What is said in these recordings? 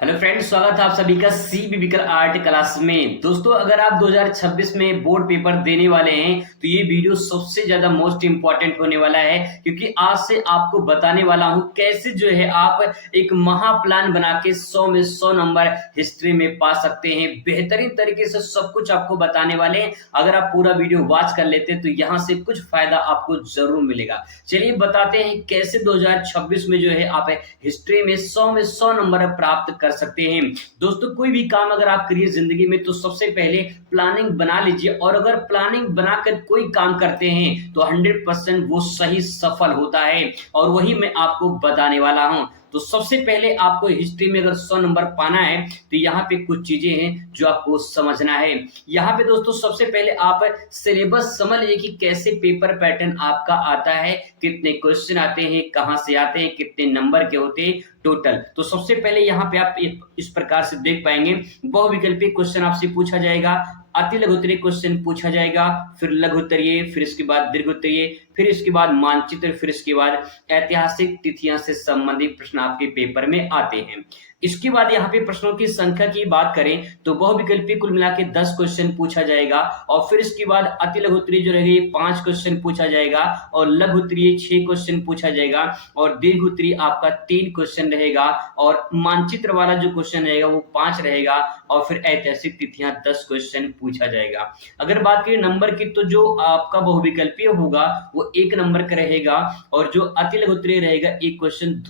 Hello friends, स्वागत है आप सभी का सीबीबिकल आर्ट क्लास में। दोस्तों, अगर आप 2026 में बोर्ड पेपर देने वाले हैं तो ये वीडियो सबसे ज्यादा मोस्ट इंपॉर्टेंट होने वाला है, क्योंकि आज से आपको बताने वाला हूं कैसे जो है आप एक महा प्लान बना के 100 में 100 नंबर हिस्ट्री में पा सकते हैं। बेहतरीन तरीके से सब कुछ आपको बताने वाले हैं। अगर आप पूरा वीडियो वॉच कर लेते हैं तो यहाँ से कुछ फायदा आपको जरूर मिलेगा। चलिए बताते हैं कैसे 2026 में जो है आप हिस्ट्री में 100 में 100 नंबर प्राप्त कर सकते हैं। दोस्तों, कोई भी काम अगर आप करिए जिंदगी में तो सबसे पहले प्लानिंग बना लीजिए, और अगर प्लानिंग बनाकर कोई काम करते हैं तो 100% वो सही सफल होता है, और वही मैं आपको बताने वाला हूं। तो सबसे पहले आपको हिस्ट्री में अगर 100 नंबर पाना है तो यहाँ पे कुछ चीजें हैं जो आपको समझना है। यहाँ पे दोस्तों सबसे पहले आप सिलेबस समझ लीजिए कि कैसे पेपर पैटर्न आपका आता है, कितने क्वेश्चन आते हैं, कहाँ से आते हैं, कितने नंबर के होते हैं टोटल। तो सबसे पहले यहाँ पे आप इस प्रकार से देख पाएंगे, बहुविकल्पीय क्वेश्चन आपसे पूछा जाएगा, अति लघु उत्तरीय क्वेश्चन पूछा जाएगा, फिर लघु उत्तरीय, फिर इसके बाद दीर्घ उत्तरीय, फिर इसके बाद मानचित्र, फिर इसके बाद ऐतिहासिक तिथियां से संबंधित प्रश्न आपके पेपर में आते हैं। इसके बाद यहाँ पे प्रश्नों की संख्या की बात करें तो बहुविकल्पीय कुल मिला के 10 क्वेश्चन पूछा जाएगा, और फिर इसके बाद अति लघु उत्तरीय जो रहेगी 5 क्वेश्चन पूछा जाएगा, और लघु उत्तरीय 6 क्वेश्चन पूछा जाएगा, और दीर्घ उत्तरीय आपका 3 क्वेश्चन रहेगा, और मानचित्र वाला जो क्वेश्चन रहेगा वो 5 रहेगा, और फिर ऐतिहासिक तिथियां 10 क्वेश्चन पूछा जाएगा। अगर बात करें नंबर की तो जो आपका बहुविकल्पीय होगा वो 1 नंबर का रहेगा, और जो अति लघु उत्तरीय रहेगा 1 क्वेश्चन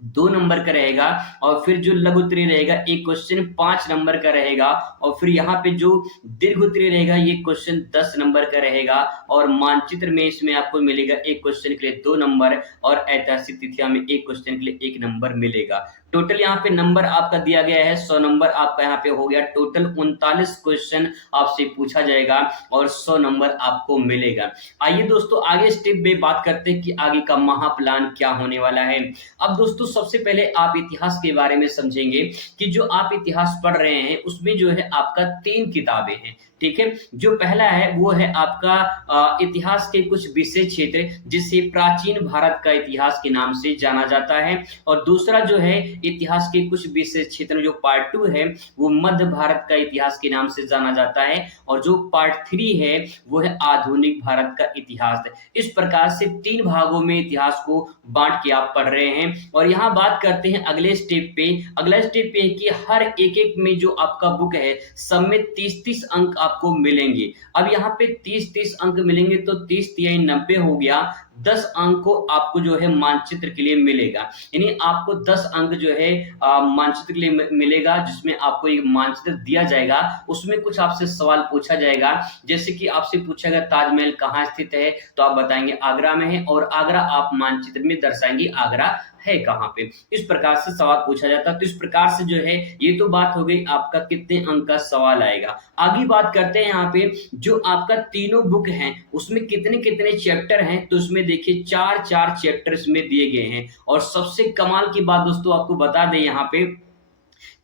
2 नंबर का रहेगा, और फिर जो लघु उत्तरीय रहेगा 1 क्वेश्चन 5 नंबर का रहेगा, और फिर यहाँ पे जो दीर्घ उत्तरीय रहेगा ये क्वेश्चन 10 नंबर का रहेगा, और मानचित्र में इसमें आपको मिलेगा 1 क्वेश्चन के लिए 2 नंबर, और ऐतिहासिक तिथियां में 1 क्वेश्चन के लिए 1 नंबर मिलेगा। टोटल यहाँ पे नंबर आपका दिया गया है 100 नंबर आपका यहाँ पे हो गया। टोटल 39 क्वेश्चन आपसे पूछा जाएगा और 100 नंबर आपको मिलेगा। आइए दोस्तों आगे स्टेप में बात करते हैं कि आगे का महा प्लान क्या होने वाला है। अब दोस्तों सबसे पहले आप इतिहास के बारे में समझेंगे कि जो आप इतिहास पढ़ रहे हैं उसमें जो है आपका 3 किताबें हैं, ठीक है। जो पहला है वो है आपका इतिहास के कुछ विशेष क्षेत्र, जिसे प्राचीन भारत का इतिहास के नाम से जाना जाता है, और दूसरा जो है इतिहास के कुछ विशेष क्षेत्र जो पार्ट 2 है वो मध्य भारत का इतिहास के नाम से जाना जाता है, और जो पार्ट 3 है वो है आधुनिक भारत का इतिहास। इस प्रकार से 3 भागों में इतिहास को बांट के आप पढ़ रहे हैं। और यहाँ बात करते हैं अगले स्टेप पे। अगला स्टेप पे है कि हर एक में जो आपका बुक है सब में 30-30 अंक आपको मिलेंगे। अब यहाँ पे 30-30 अंक मिलेंगे तो 30 तिहाई 90 हो गया। 10 अंक को आपको जो है मानचित्र के लिए मिलेगा, यानी आपको 10 अंक जो है मानचित्र के लिए मिलेगा, जिसमें आपको एक मानचित्र दिया जाएगा, उसमें कुछ आपसे सवाल पूछा जाएगा। जैसे कि आपसे पूछा गया ताजमहल कहाँ स्थित है, तो आप बताएंगे आगरा में है, और आगरा आप मानचित्र में दर्शाएंगे आगरा है कहाँ पे। इस प्रकार से सवाल पूछा जाता है। तो इस प्रकार से जो है ये तो बात हो गई आपका कितने अंक का सवाल आएगा। आगे बात करते हैं यहाँ पे जो आपका तीनों बुक हैं उसमें कितने कितने चैप्टर हैं, तो उसमें देखिए 4-4 चैप्टर्स में दिए गए हैं। और सबसे कमाल की बात दोस्तों आपको बता दें यहाँ पे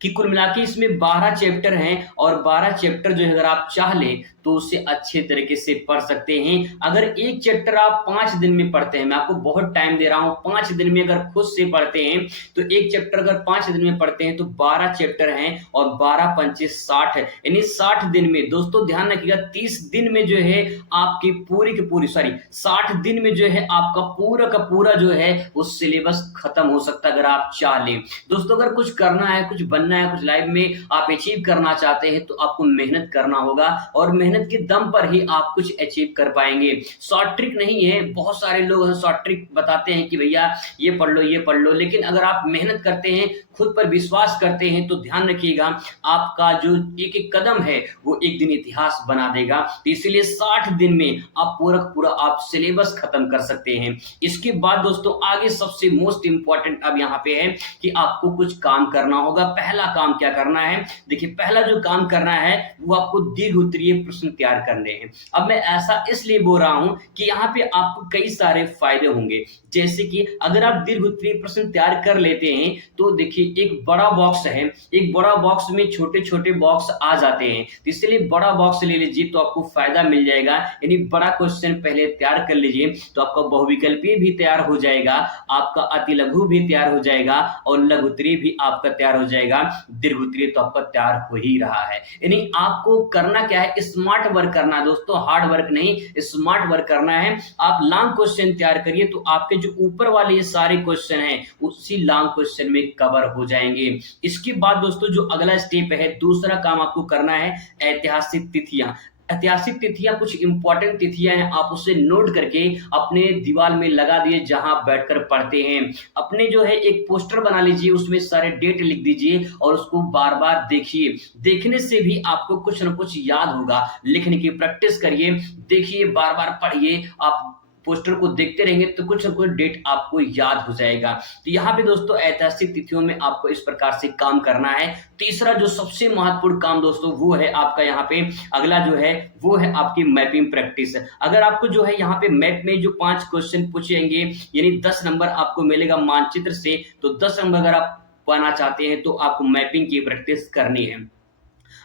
कि कुल मिला के इसमें 12 चैप्टर हैं, और 12 चैप्टर जो है अगर आप चाह लें तो उसे अच्छे तरीके से पढ़ सकते हैं। अगर एक चैप्टर आप 5 दिन में पढ़ते हैं, मैं आपको बहुत टाइम दे रहा हूं, 5 दिन में अगर खुद से पढ़ते हैं तो एक चैप्टर अगर 5 दिन में पढ़ते हैं तो 12 चैप्टर हैं, और 12 पंचे 60 है, यानी 60 दिन में। दोस्तों ध्यान रखिएगा 30 दिन में जो है आपकी पूरी की पूरी 60 दिन में जो है आपका पूरा का पूरा जो है वो सिलेबस खत्म हो सकता है अगर आप चाह लें। दोस्तों अगर कुछ करना है, कुछ बनना है, कुछ लाइफ में आप अचीव करना चाहते हैं तो आपको मेहनत करना होगा, और मेहनत के दम पर ही आप कुछ अचीव कर पाएंगे। शॉर्ट ट्रिक नहीं है। बहुत सारे लोग शॉर्ट ट्रिक बताते हैं कि भैया ये पढ़ लो ये पढ़ लो, लेकिन अगर आप मेहनत करते हैं, खुद पर विश्वास करते हैं, तो ध्यान रखिएगा आपका जो एक एक कदम है वो एक दिन इतिहास बना देगा। तो इसीलिए 60 दिन में आप पूरा आप सिलेबस खत्म कर सकते हैं। इसके बाद दोस्तों आगे सबसे मोस्ट इंपॉर्टेंट अब यहाँ पे है कि आपको कुछ काम करना होगा। पहला काम क्या करना है, देखिए पहला जो काम करना है वो आपको दीर्घ उत्तरीय प्रश्न तैयार करने हैं। अब मैं ऐसा इसलिए बोल रहा हूं कि यहाँ पे आपको कई सारे फायदे होंगे। जैसे कि अगर आप दीर्घ उत्तरीय प्रश्न तैयार कर लेते हैं तो देखिए देखिए एक बड़ा बॉक्स है, एक बड़ा बॉक्स में छोटे-छोटे बॉक्स आ जाते हैं, तो इसलिए बड़ा बॉक्स ले लीजिए तो आपको फ़ायदा मिल जाएगा। यानी बड़ा क्वेश्चन पहले तैयार कर लीजिए, तो आपका बहुविकल्पीय भी तैयार हो जाएगा, आपका अति लघु भी तैयार हो जाएगा और लघु उत्तरीय भी आपका तैयार हो जाएगा, दीर्घ उत्तरीय तो आपका तैयार हो ही रहा है। यानी आपको करना क्या है, स्मार्ट वर्क करना है दोस्तों, हार्ड वर्क नहीं, स्मार्ट वर्क करना है। आप लॉन्ग क्वेश्चन तैयार करिए तो आपके जो ऊपर वाले ये सारे क्वेश्चन हैं उसी लॉन्ग क्वेश्चन में कवर हो जाएंगे। इसके बाद दोस्तों जो अगला स्टेप है, दूसरा काम आपको करना है ऐतिहासिक तिथियां। ऐतिहासिक तिथियां कुछ इंपॉर्टेंट तिथियां हैं, आप उसे नोट करके अपने दीवार में लगा दिए जहां आप बैठकर पढ़ते हैं। अपने जो है एक पोस्टर बना लीजिए, उसमें सारे डेट लिख दीजिए और उसको बार बार देखिए। देखने से भी आपको कुछ ना कुछ याद होगा। लिखने की प्रैक्टिस करिए, देखिए, बार बार पढ़िए। आप पोस्टर को देखते रहेंगे तो कुछ ना कुछ डेट आपको याद हो जाएगा। तो यहाँ पे दोस्तों ऐतिहासिक तिथियों में आपको इस प्रकार से काम करना है। तीसरा जो सबसे महत्वपूर्ण काम दोस्तों वो है आपका यहाँ पे अगला जो है वो है आपकी मैपिंग प्रैक्टिस। अगर आपको जो है यहाँ पे मैप में जो 5 क्वेश्चन पूछेंगे यानी 10 नंबर आपको मिलेगा मानचित्र से, तो 10 नंबर अगर आप पाना चाहते हैं तो आपको मैपिंग की प्रैक्टिस करनी है।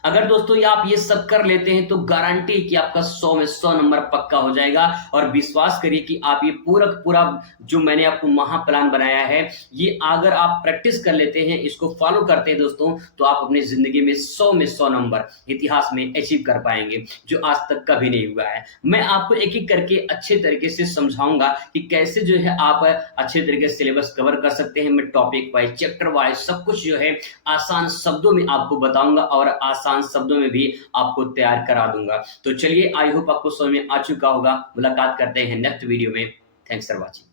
अगर दोस्तों ये आप ये सब कर लेते हैं तो गारंटी कि आपका 100 में 100 नंबर पक्का हो जाएगा। और विश्वास करिए कि आप ये पूरा जो मैंने आपको महा प्लान बनाया है, ये अगर आप प्रैक्टिस कर लेते हैं, इसको फॉलो करते हैं दोस्तों, तो आप अपनी जिंदगी में 100 में 100 नंबर इतिहास में अचीव कर पाएंगे, जो आज तक कभी नहीं हुआ है। मैं आपको एक एक करके अच्छे तरीके से समझाऊंगा कि कैसे जो है आप अच्छे तरीके से सिलेबस कवर कर सकते हैं। मैं टॉपिक वाइज, चैप्टर वाइज सब कुछ जो है आसान शब्दों में आपको बताऊंगा और आसान शब्दों में भी आपको तैयार करा दूंगा। तो चलिए, आई होप आपको समझ में आ चुका होगा। मुलाकात करते हैं नेक्स्ट वीडियो में। Thanks for watching.